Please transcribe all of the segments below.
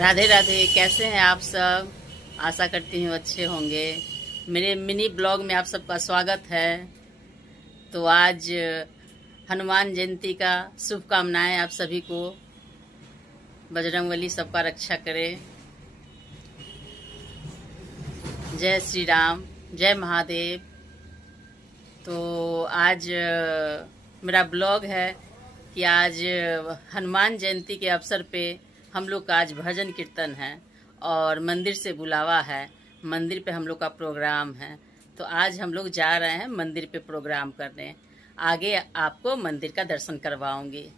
राधे राधे। कैसे हैं आप सब? आशा करती हूँ अच्छे होंगे। मेरे मिनी ब्लॉग में आप सबका स्वागत है। तो आज हनुमान जयंती का शुभकामनाएं आप सभी को। बजरंगबली सबका रक्षा करे। जय श्री राम, जय महादेव। तो आज मेरा ब्लॉग है कि आज हनुमान जयंती के अवसर पे हम लोग का आज भजन कीर्तन है और मंदिर से बुलावा है। मंदिर पे हम लोग का प्रोग्राम है। तो आज हम लोग जा रहे हैं मंदिर पे प्रोग्राम करने। आगे आपको मंदिर का दर्शन करवाऊंगी,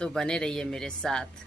तो बने रहिए मेरे साथ।